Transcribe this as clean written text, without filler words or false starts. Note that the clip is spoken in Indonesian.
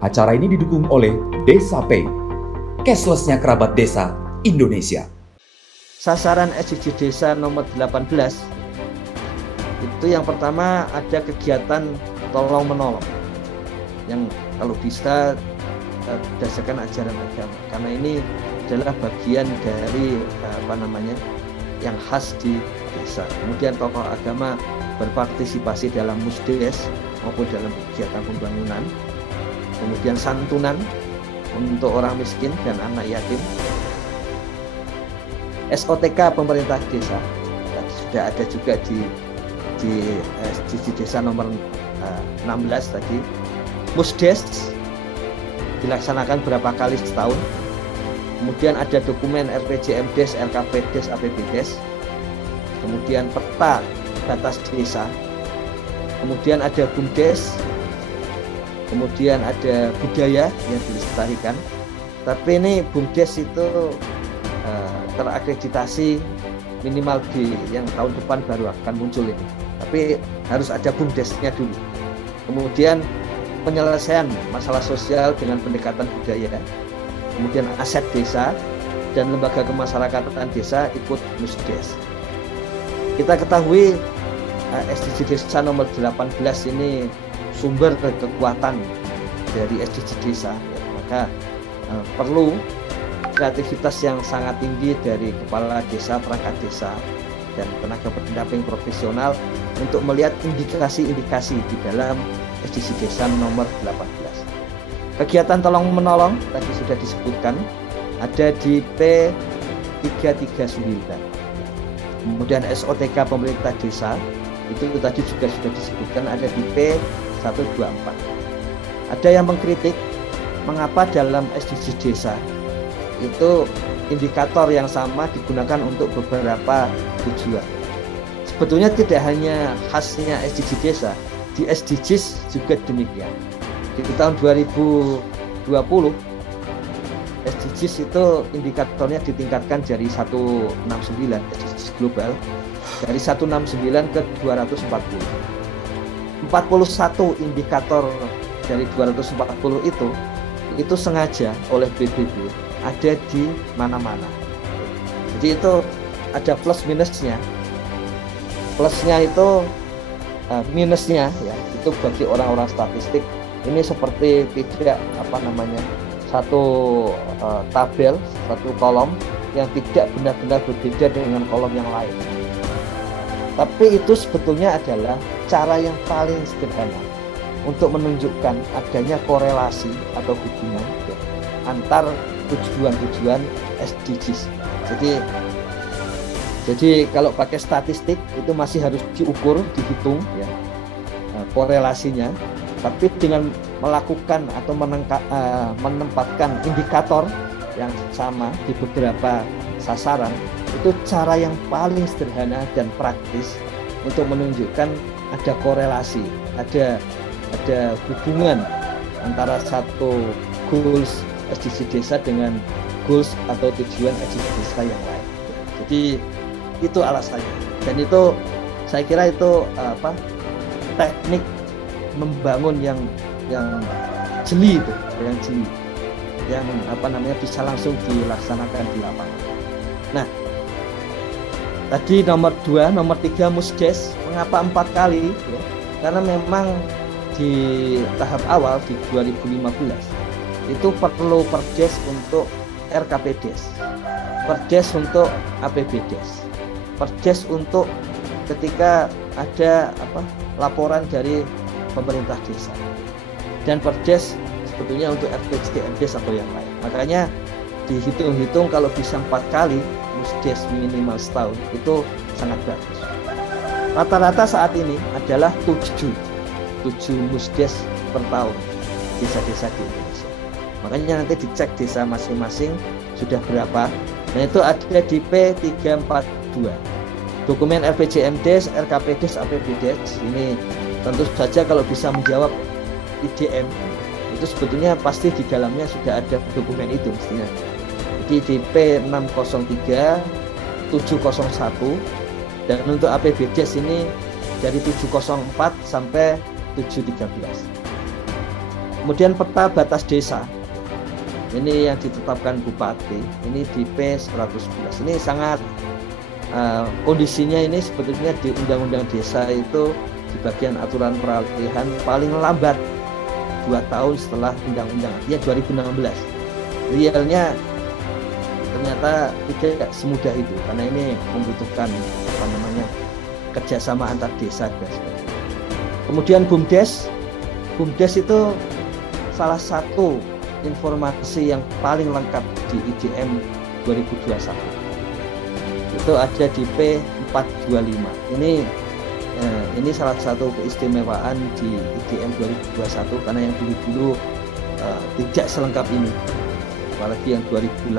Acara ini didukung oleh Desa Pay, cashless-nya kerabat desa Indonesia. Sasaran SDG Desa nomor 18 itu yang pertama ada kegiatan tolong menolong yang kalau bisa berdasarkan ajaran agama, karena ini adalah bagian dari yang khas di desa. Kemudian tokoh agama berpartisipasi dalam musdes maupun dalam kegiatan pembangunan. Kemudian santunan untuk orang miskin dan anak yatim. SOTK pemerintah desa sudah ada juga di desa nomor 16 tadi. Musdes dilaksanakan berapa kali setahun. Kemudian ada dokumen RPJMdes, RKPdes, APBdes. Kemudian peta batas desa. Kemudian ada BUMDes. Kemudian ada budaya yang dilestarikan. Tapi ini BUMDes itu terakreditasi minimal di yang tahun depan baru akan muncul ini. Tapi harus ada BUMDesnya dulu. Kemudian penyelesaian masalah sosial dengan pendekatan budaya. Kemudian aset desa dan lembaga kemasyarakatan desa ikut musdes. Kita ketahui SDG Desa nomor 18 ini sumber kekuatan dari SDG Desa, maka perlu kreativitas yang sangat tinggi dari kepala desa, perangkat desa, dan tenaga pendamping profesional untuk melihat indikasi-indikasi di dalam SDG Desa nomor 18. Kegiatan tolong menolong tadi sudah disebutkan ada di P339. Kemudian SOTK pemerintah desa itu tadi juga sudah disebutkan ada di P124. Ada yang mengkritik mengapa dalam SDG Desa itu indikator yang sama digunakan untuk beberapa tujuan. Sebetulnya tidak hanya khasnya SDG Desa, di SDGs juga demikian. Di tahun 2020 SDGs itu indikatornya ditingkatkan dari 169 SDGs global dari 169 ke 240. 41 indikator dari 240 itu sengaja oleh PBB ada di mana-mana. Jadi itu ada plus minusnya. Plusnya itu minusnya ya itu bagi orang-orang statistik ini seperti tidak satu tabel, satu kolom yang tidak benar-benar berbeda dengan kolom yang lain. Tapi itu sebetulnya adalah cara yang paling sederhana untuk menunjukkan adanya korelasi atau hubungan antar tujuan-tujuan SDGs. Jadi kalau pakai statistik itu masih harus diukur, dihitung ya korelasinya. Tapi dengan melakukan atau menempatkan indikator yang sama di beberapa sasaran itu cara yang paling sederhana dan praktis untuk menunjukkan ada korelasi, ada hubungan antara satu goals SDG Desa dengan goals atau tujuan SDG Desa yang lain. Jadi itu alasannya, dan itu saya kira itu teknik membangun yang jeli itu, yang bisa langsung dilaksanakan di lapangan. Nah, tadi nomor 2, nomor 3 musdes. Mengapa 4 kali? Ya, karena memang di tahap awal di 2015 itu perlu perdes untuk RKPdes, perdes untuk APBdes, perdes untuk ketika ada laporan dari pemerintah desa, dan perdes sebetulnya untuk RPJMdes atau yang lain. Makanya dihitung-hitung kalau bisa 4 kali musdes minimal setahun itu sangat bagus. Rata-rata saat ini adalah 7 musdes per tahun desa-desa di Indonesia. Makanya nanti dicek desa masing-masing sudah berapa. Nah itu ada di P342. Dokumen RPJMdes, RKPdes, APBdes ini tentu saja kalau bisa menjawab IDM itu sebetulnya pasti di dalamnya sudah ada dokumen itu mestinya. Jadi di P603, 701, dan untuk APBdes ini dari 704 sampai 713. Kemudian peta batas desa. Ini yang ditetapkan Bupati. Ini di P111. Ini sangat kondisinya ini sebetulnya di Undang-Undang Desa itu di bagian aturan peralihan paling lambat 2 tahun setelah undang-undang, ya 2016. Realnya ternyata tidak semudah itu karena ini membutuhkan kerjasama antar desa. Kemudian BUMDes itu salah satu informasi yang paling lengkap di IDM 2021. Itu ada di P425. Ini salah satu keistimewaan di IDM 2021 karena yang dulu tidak selengkap ini, apalagi yang 2018.